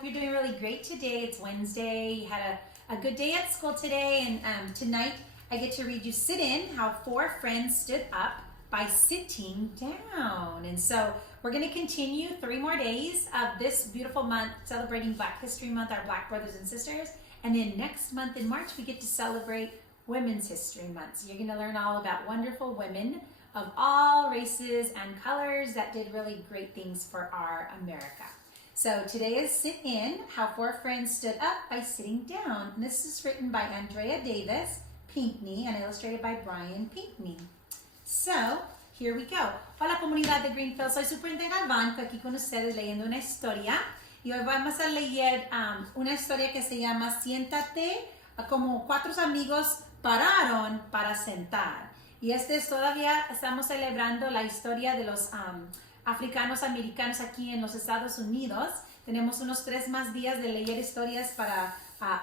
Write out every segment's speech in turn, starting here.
hope you're doing really great today. It's Wednesday. You had a good day at school today, and tonight I get to read you Sit In, How Four Friends Stood Up by Sitting Down. And so we're going to continue 3 more days of this beautiful month celebrating Black History Month, our Black brothers and sisters. And then next month in March, we get to celebrate Women's History Month. So you're going to learn all about wonderful women of all races and colors that did really great things for our America. So today is Sit In, How Four Friends Stood Up by Sitting Down. And this is written by Andrea Davis Pinkney and illustrated by Brian Pinkney. So, here we go. Hola comunidad de Greenfield, soy su Superintendente Galván, aquí con ustedes leyendo una historia. Y hoy vamos a leer una historia que se llama Siéntate, como 4 amigos pararon para sentar. Y todavía estamos celebrando la historia de los africanos americanos aquí en los Estados Unidos. Tenemos unos 3 más días de leer historias para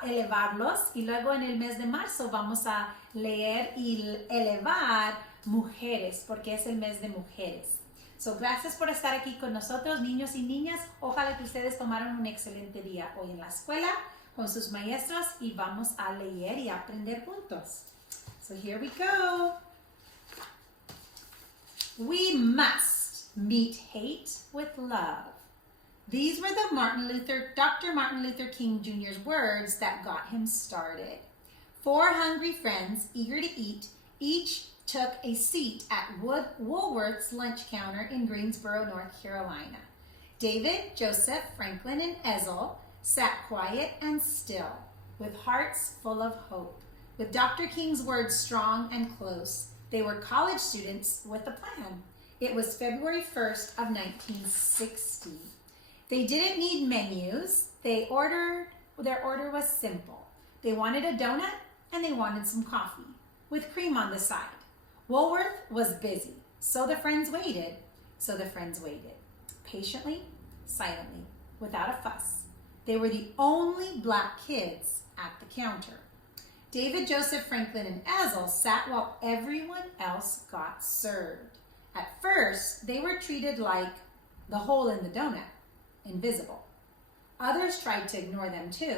elevarlos, y luego en el mes de marzo vamos a leer y elevar mujeres, porque es el mes de mujeres. So, gracias por estar aquí con nosotros, niños y niñas. Ojalá que ustedes tomaron un excelente día hoy en la escuela con sus maestros, y vamos a leer y aprender juntos. So here we go. We must meet hate with love. These were Dr. Martin Luther King Jr.'s words that got him started. 4 hungry friends, eager to eat, each took a seat at Woolworth's lunch counter in Greensboro, North Carolina. David, Joseph, Franklin, and Ezel sat quiet and still, with hearts full of hope. With Dr. King's words strong and close, they were college students with a plan. It was February 1st of 1960. They didn't need menus. Their order was simple. They wanted a donut and they wanted some coffee with cream on the side. Woolworth was busy, so the friends waited. Patiently, silently, without a fuss. They were the only Black kids at the counter. David, Joseph, Franklin, and Ezel sat while everyone else got served. At first, they were treated like the hole in the donut, invisible. Others tried to ignore them too.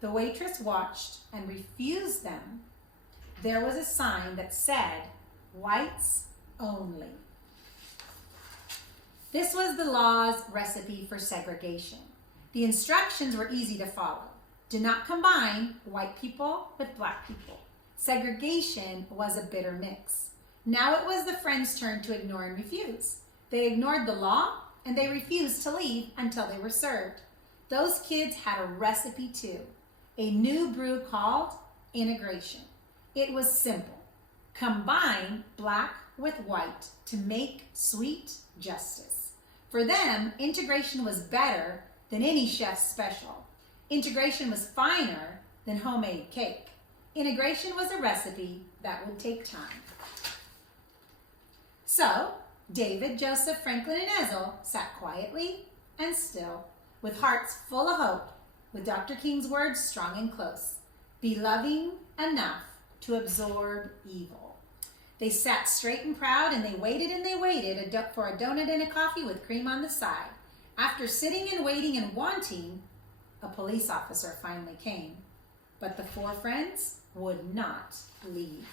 The waitress watched and refused them. There was a sign that said, "Whites only." This was the law's recipe for segregation. The instructions were easy to follow. Do not combine white people with Black people. Segregation was a bitter mix. Now it was the friends' turn to ignore and refuse. They ignored the law, and they refused to leave until they were served. Those kids had a recipe too, a new brew called integration. It was simple. Combine Black with white to make sweet justice. For them, integration was better than any chef's special. Integration was finer than homemade cake. Integration was a recipe that would take time. So, David, Joseph, Franklin, and Ezel sat quietly and still, with hearts full of hope, with Dr. King's words strong and close. Be loving enough to absorb evil. They sat straight and proud, and they waited for a donut and a coffee with cream on the side. After sitting and waiting and wanting, a police officer finally came. But the 4 friends would not leave.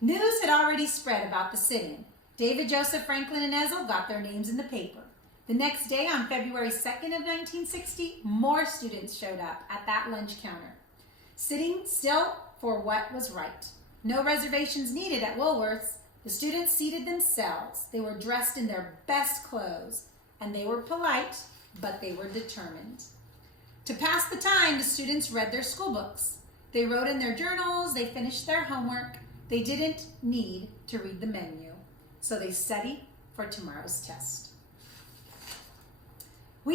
News had already spread about the sit-in. David, Joseph, Franklin, and Ezel got their names in the paper. The next day, on February 2nd of 1960, more students showed up at that lunch counter, sitting still for what was right. No reservations needed at Woolworth's. The students seated themselves. They were dressed in their best clothes, and they were polite, but they were determined. To pass the time, the students read their school books. They wrote in their journals. They finished their homework. They didn't need to read the menu, so they studied for tomorrow's test. What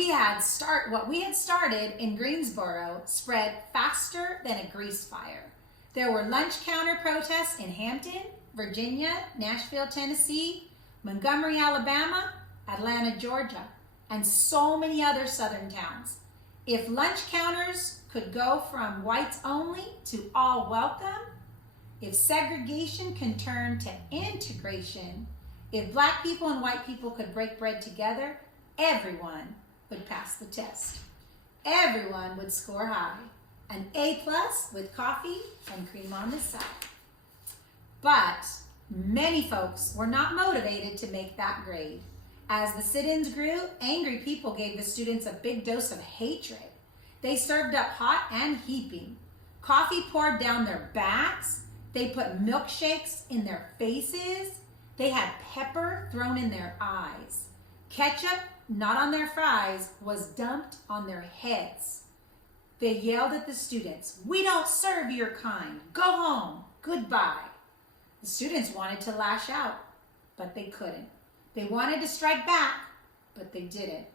we had started in Greensboro spread faster than a grease fire. There were lunch counter protests in Hampton, Virginia, Nashville, Tennessee, Montgomery, Alabama, Atlanta, Georgia, and so many other southern towns. If lunch counters could go from whites only to all welcome, if segregation can turn to integration, if Black people and white people could break bread together, everyone would pass the test. everyone would score high. An A+ with coffee and cream on the side. But many folks were not motivated to make that grade. As the sit-ins grew, angry people gave the students a big dose of hatred. They served up hot and heaping. Coffee poured down their backs. They put milkshakes in their faces. They had pepper thrown in their eyes. Ketchup, not on their fries, was dumped on their heads. They yelled at the students, "We don't serve your kind. Go home. Goodbye." The students wanted to lash out, but they couldn't. They wanted to strike back, but they didn't.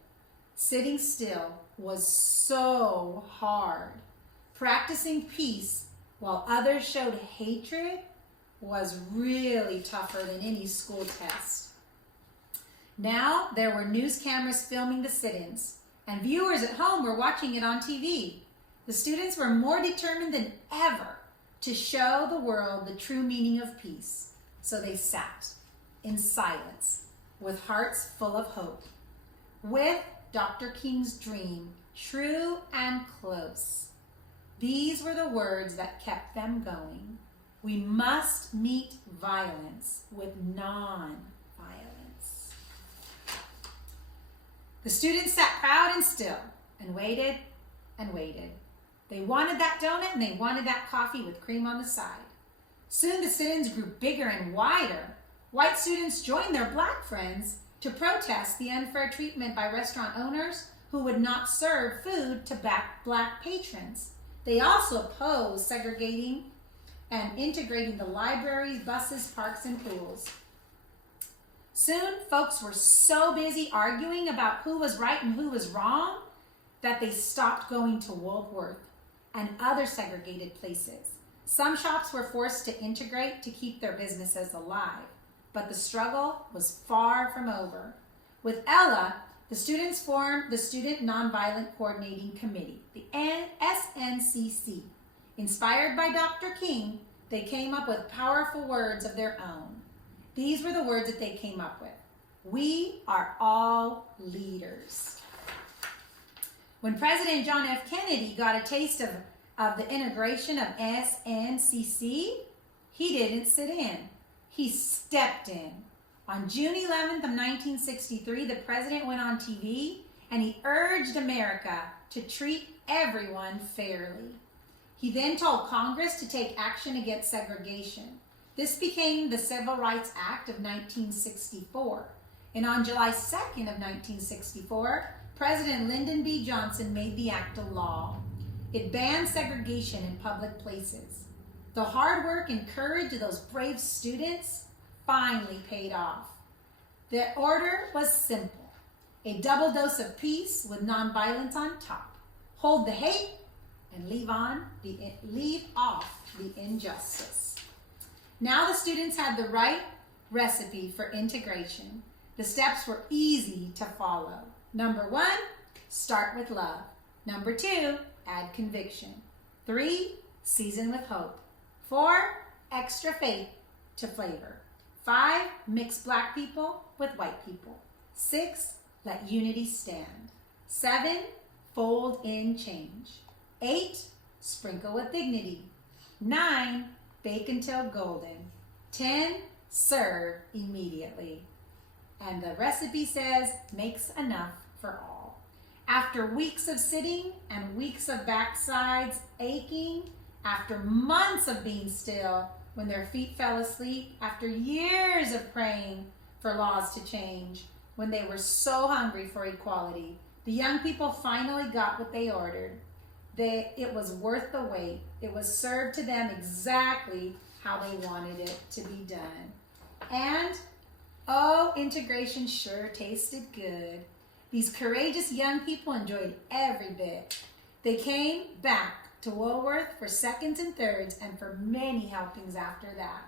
Sitting still was so hard. Practicing peace while others showed hatred was really tougher than any school test. Now there were news cameras filming the sit-ins, and viewers at home were watching it on TV. The students were more determined than ever to show the world the true meaning of peace. So they sat in silence with hearts full of hope, with Dr. King's dream true and close. These were the words that kept them going. We must meet violence with non-violence. The students sat proud and still and waited and waited. They wanted that donut and they wanted that coffee with cream on the side. Soon the sit-ins grew bigger and wider. White students joined their black friends to protest the unfair treatment by restaurant owners who would not serve food to black patrons. They also opposed segregating and integrating the libraries, buses, parks, and pools. Soon, folks were so busy arguing about who was right and who was wrong that they stopped going to Woolworth and other segregated places. Some shops were forced to integrate to keep their businesses alive, but the struggle was far from over. With Ella, the students formed the Student Nonviolent Coordinating Committee, the SNCC. Inspired by Dr. King, they came up with powerful words of their own. These were the words that they came up with. We are all leaders. When President John F. Kennedy got a taste of the integration of SNCC, he didn't sit in. He stepped in. On June 11th of 1963, the president went on TV and he urged America to treat everyone fairly. He then told Congress to take action against segregation. This became the Civil Rights Act of 1964. And on July 2nd of 1964, President Lyndon B. Johnson made the act a law. It banned segregation in public places. The hard work and courage of those brave students finally paid off. The order was simple. A double dose of peace with nonviolence on top. Hold the hate and leave off the injustice. Now the students had the right recipe for integration. The steps were easy to follow. Number 1, start with love. Number 2, add conviction. 3, season with hope. 4, extra faith to flavor. 5, mix black people with white people. 6, let unity stand. 7, fold in change. 8, sprinkle with dignity. 9, bake until golden. 10, serve immediately. And the recipe says, makes enough for all. After weeks of sitting and weeks of backsides aching, after months of being still, when their feet fell asleep, after years of praying for laws to change, when they were so hungry for equality, the young people finally got what they ordered. It was worth the wait. It was served to them exactly how they wanted it to be done. And, oh, integration sure tasted good. These courageous young people enjoyed every bit. They came back to Woolworth for seconds and thirds and for many helpings after that.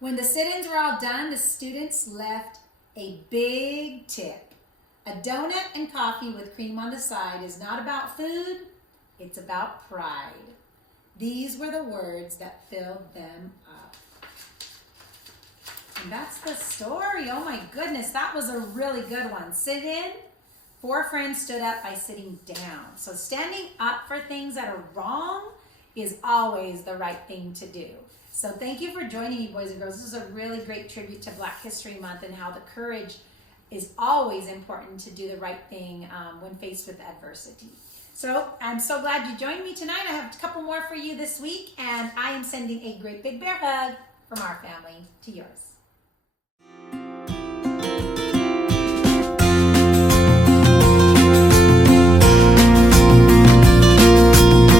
When the sit-ins were all done, the students left a big tip. A donut and coffee with cream on the side is not about food, it's about pride. These were the words that filled them up. And that's the story. Oh my goodness, that was a really good one. Sit in, 4 friends stood up by sitting down. So standing up for things that are wrong is always the right thing to do. So thank you for joining me, boys and girls. This is a really great tribute to Black History Month and how the courage is always important to do the right thing when faced with adversity. So I'm so glad you joined me tonight. I have a couple more for you this week, and I am sending a great big bear hug from our family to yours.